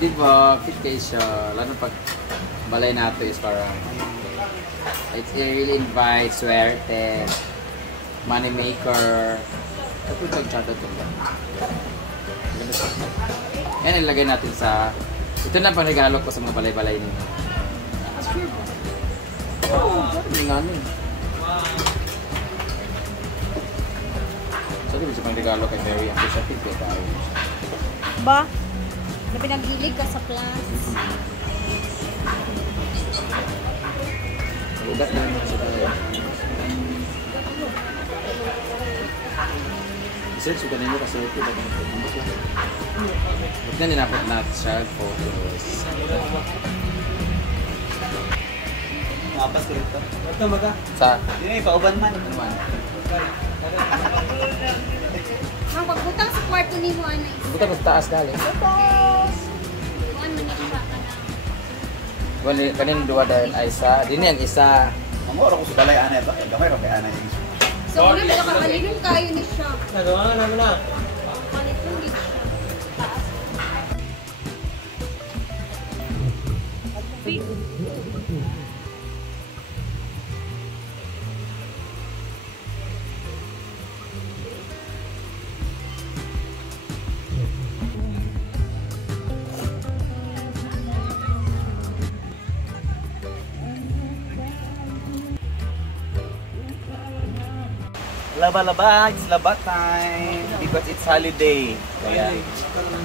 Di ba, fit kayo siya. Lalo pag balay nato is parang it really invites swerte, money maker. Ito yung chata ito ba? Yan ilagay natin sa ito na pang regalo ko sa mga balay-balay niyo. Oh, hindi nga nun. So, di ba siya pang regalo kay Mary? Ako siya fit kayo tayo. Ba? Na pinag-ilig ka sa class. Ugat na naman siya tayo. Search ko kanina kasi ito ba ba't nga ninapot na child photos? Mapas ko ito. Ito maga. Sa? Hindi, pauban man. Ano man? Ang pagbutang sa kwarto ni mo, ano is? Buta ko sa taas galing. Taas! Kuhan man siya ka na. Kanin duwa dahil ay isa. Di niya ang isa. Mamura ko sa balay anay ba? Gamay ko kay anay. So, una ba kakalinong kayo ni siya? Nagawa na namin na. Kalitong gid siya. Taas. Laba-laba, it's laba time. Because it's holiday. Kaya,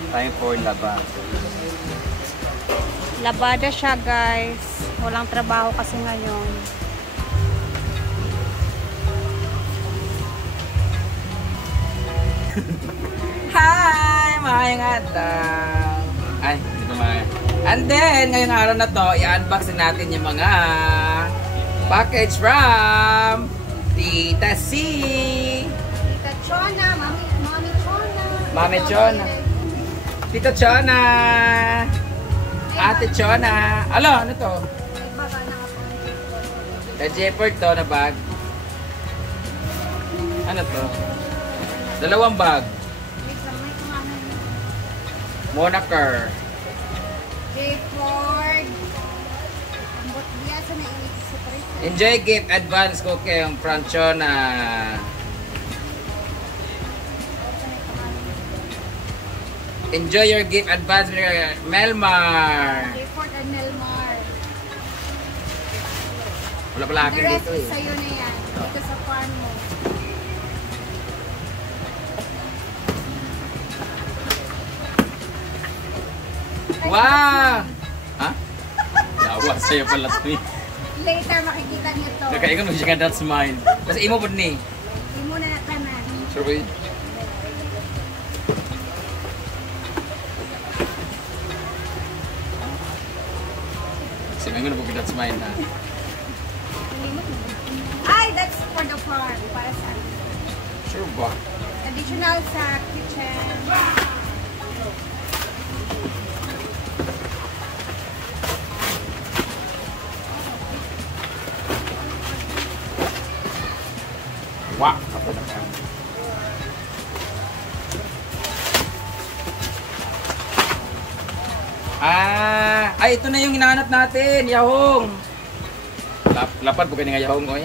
time for laba. Labada siya, guys. Walang trabaho kasi ngayon. Hi! Maayong ataw! Ay, hindi ko maayong. And then, ngayong araw na to, i-unboxin natin yung mga package from Tita C! Tita Chona, Mami Chona. Mami Chona. Tita Chona! Ate Chona! Alo, ano to? May baga na ako. Kay Jeopard to na bag. Ano to? Dalawang bag. Wait lang, may kumanan. Monaker. J-Ford. Ambot biya sa nainig sa preso. Enjoy gift advance ko kayong Franchona. Enjoy your gift advance Melmar. J-Ford and Melmar. Wala pala The akin rest dito is eh. sa'yo na yan. Dito sa farm mo. Wow! Ha? Yawa sa'yo pala ito eh. Later makikita niyo to. Kakaingan mo siya ka that's mine. Kasi imo po ni. Hindi mo na natanan. Sure ba yun? Kasi may na po that's mine ha. Ay, that's for the farm. Para sa Sure ba? additional sa kitchen. Wow! Ako na ka. Ay, ito na yung hinahanap natin, yahong. Lapad po kayo nga yahong, oy.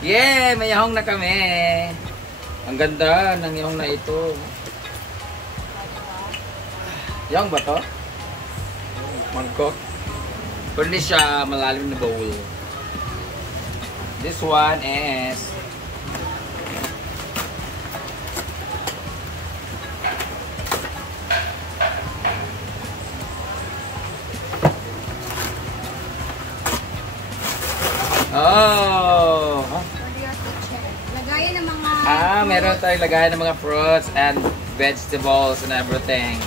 Yeah, may yahong na kami. Ang ganda ng yahong na ito. Yahong ba to? Mangkok. Pero hindi siya malalim na bowl. This one is oh! For your kitchen. Lagayan ng mga... Meron tayong lagayan ng mga fruits and vegetables and everything.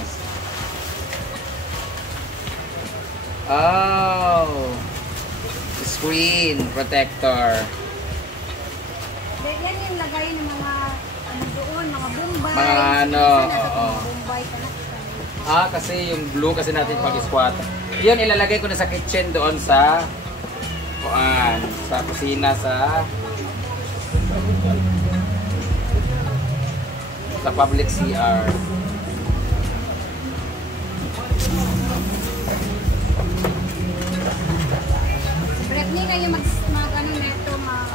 Oh! Screen protector. Yan yung lagayan ng mga ano doon, mga Bombay. Mga ano, oo. Bombay ka. Kasi yung blue kasi natin pag-squat. Yun, ilalagay ko na sa kitchen doon sa kusina sa public CR.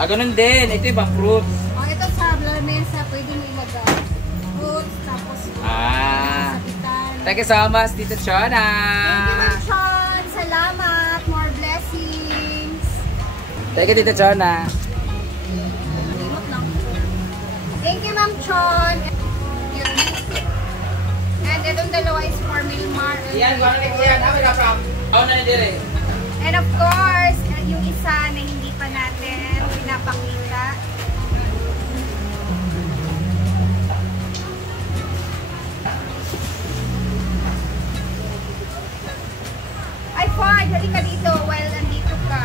Ah, ganun din. Ito yung pang fruits. Oh, ito sa lamesa, pwede mo ilagay. Fruits, tapos sabitan. Thank you so much, Tita Chona. Thank you, Ma'am Chon. Salamat. More blessings. Thank you, Tita Chona. Limot lang. Thank you, Ma'am Chon. And itong dalawa is for Milmar. Yan, kung ano yan. Ako na dire. And of course, yung isa na hindi pa natin pinapakita. Ay, Ford, halika dito while andito ka.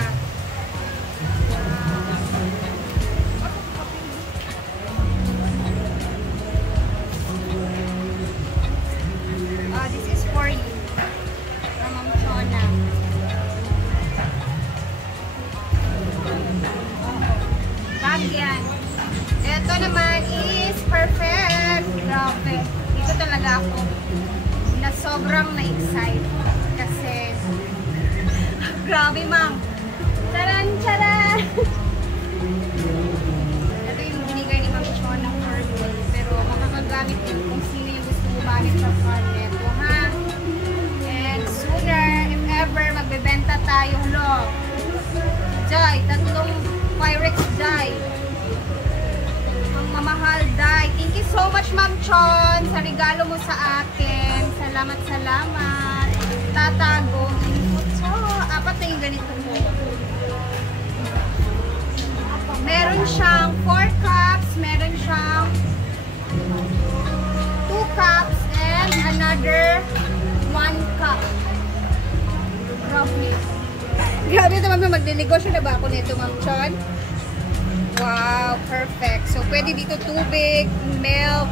This is for you. From Ma'am Chona. Bag yan. Ito naman is perfect. Grabe. Dito talaga ako na sobrang na-excite. Kasi grabe, ma'am. Charan, charan! Ito yung binigay ni Ma'am Chona for me. Pero makakagamit din kung sino yung gusto bumalik sa fund neto, ha? And sooner, if ever, magbebenta tayo, lo. Jai, tatlong Pyrex Jai. Ang mamahal, Jai. Thank you so much, Ma'am Chon, sa regalo mo sa akin. Salamat, salamat. Tatago. So, apat na yung ganito mo. Meron siyang 4 cups, meron siyang 2 cups, and another 1 cup. Grabe. Grabe ito, ma'am. Magninegosyo na ba ako nito, Ma'am Chon? Wow, perfect. So, pwede dito tubig, milk,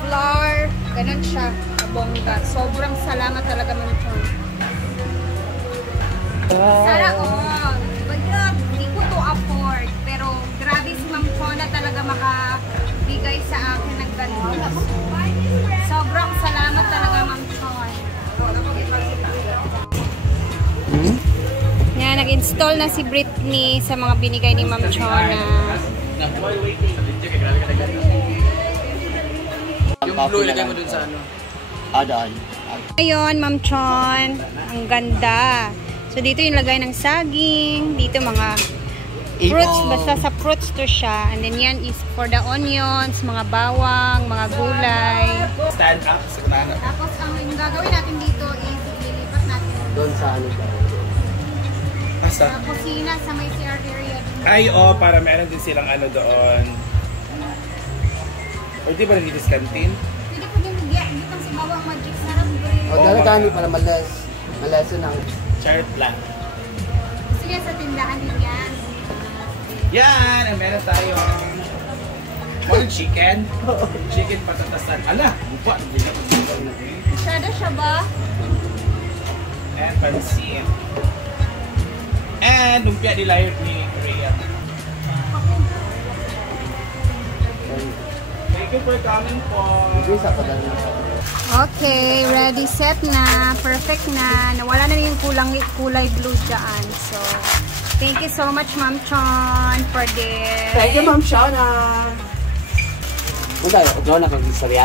flour, ganun siya. Kabongga. Sobrang salamat talaga, Ma'am Chon. Sana all. But hindi ko to afford. Pero grabe si Ma'am Chona talaga makabigay sa akin ng ganito. Sobrang salamat talaga, Ma'am Chon. Yan, nag-install na si Britney sa mga binigay ni Ma'am Chona. Yung blue, ilagay mo dun sa ano. Daan. Ayun, Ma'am Chon. Ang ganda. So, dito yung lagay ng saging. Dito mga fruits. Basta sa fruits to siya. And then yan is for the onions, mga bawang, mga gulay. Stand up sa kunahan. Tapos, ang gagawin natin dito is ililipat natin Doon sa ano ba? sa kusina sa may CR area. Ay, para meron din silang ano doon. O di ba nandito sa canteen? Pwede po din dito si Bawang Magic Sarap Bread. O, dala kami para maleso ng Chart lang. Gusto niya sa tindahan din yan. Yan! And meron tayong more chicken. Chicken patatasan. Ala! Bupa! Masyado siya ba? And pansit. And lumpia nilayot ni Rhea. Thank you for coming po. isa pa dala na. Okay, ready, set na. Perfect na. Nawala na yung kulay blue dyan. So, thank you so much, Ma'am Chon, for this. Thank you, Ma'am Shona. Kung tayo, draw na kung istorya.